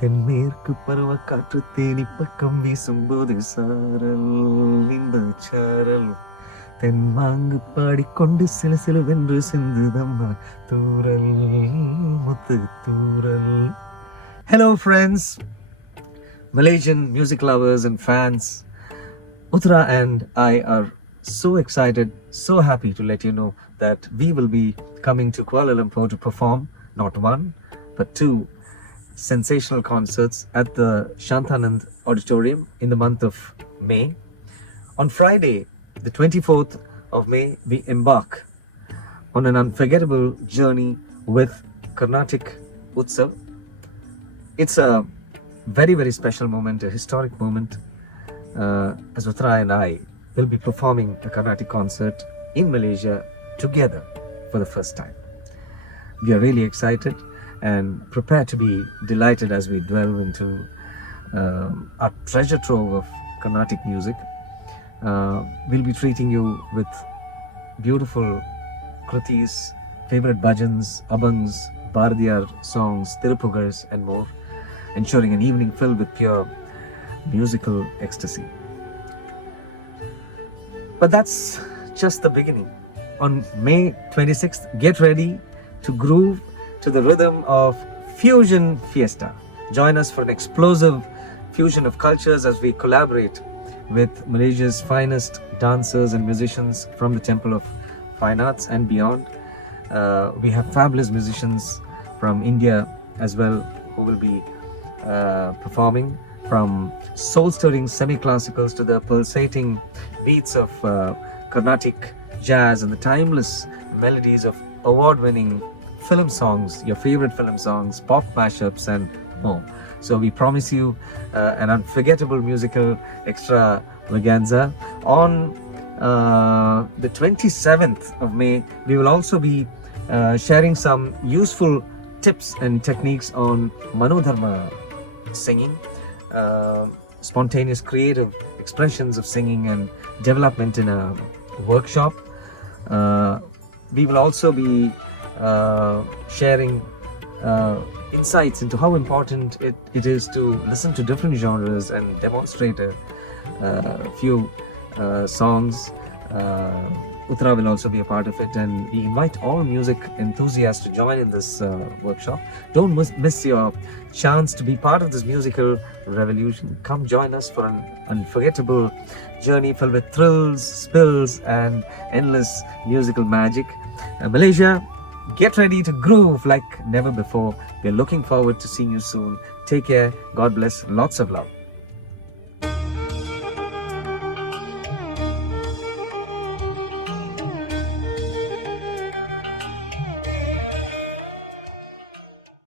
தென்மேற்கு பருவக்காற்று தேனி பக்கம் வீசும்போது சாரல் இந்த சாரல் தென்மாங்கு பாடிக்கொண்டு சில சிலுவென்று சிந்துதம்மா தூரல் முத்து தூரல். Hello friends, Malaysian music lovers and fans. Uthara and I are so excited, so happy to let you know that we will be coming to Kuala Lumpur to perform not one but two sensational concerts at the Shantanand Auditorium in the month of May. On Friday, the 24th of May, we embark on an unforgettable journey with Carnatic Utsav. It's a very, very special moment, a historic moment, as Uthara and I will be performing a Carnatic concert in Malaysia together for the first time. We are really excited and prepare to be delighted as we delve into our treasure trove of Carnatic music. We'll be treating you with beautiful kritis, favorite bhajans, abangs, Bharadiyar songs, Tirupugars and more, ensuring an evening filled with pure musical ecstasy. But that's just the beginning. On May 26th, get ready to groove to the rhythm of Fusion Fiesta. Join us for an explosive fusion of cultures as we collaborate with Malaysia's finest dancers and musicians from the Temple of Fine Arts and beyond. We have fabulous musicians from India as well who will be performing, from soul-stirring semi-classicals to the pulsating beats of Carnatic jazz and the timeless melodies of award-winning film songs, your favorite film songs, pop mashups and more. So we promise you an unforgettable musical extravaganza. On the 27th of May, we will also be sharing some useful tips and techniques on Manodharma singing, spontaneous creative expressions of singing and development in a workshop. We will also be sharing insights into how important it is to listen to different genres and demonstrate a few songs. Uthara will also be a part of it, and we invite all music enthusiasts to join in this workshop. Don't miss your chance to be part of this musical revolution. Come join us for an unforgettable journey filled with thrills, spills and endless musical magic. Malaysia, get ready to groove like never before. We're looking forward to seeing you soon. Take care. God bless. Lots of love.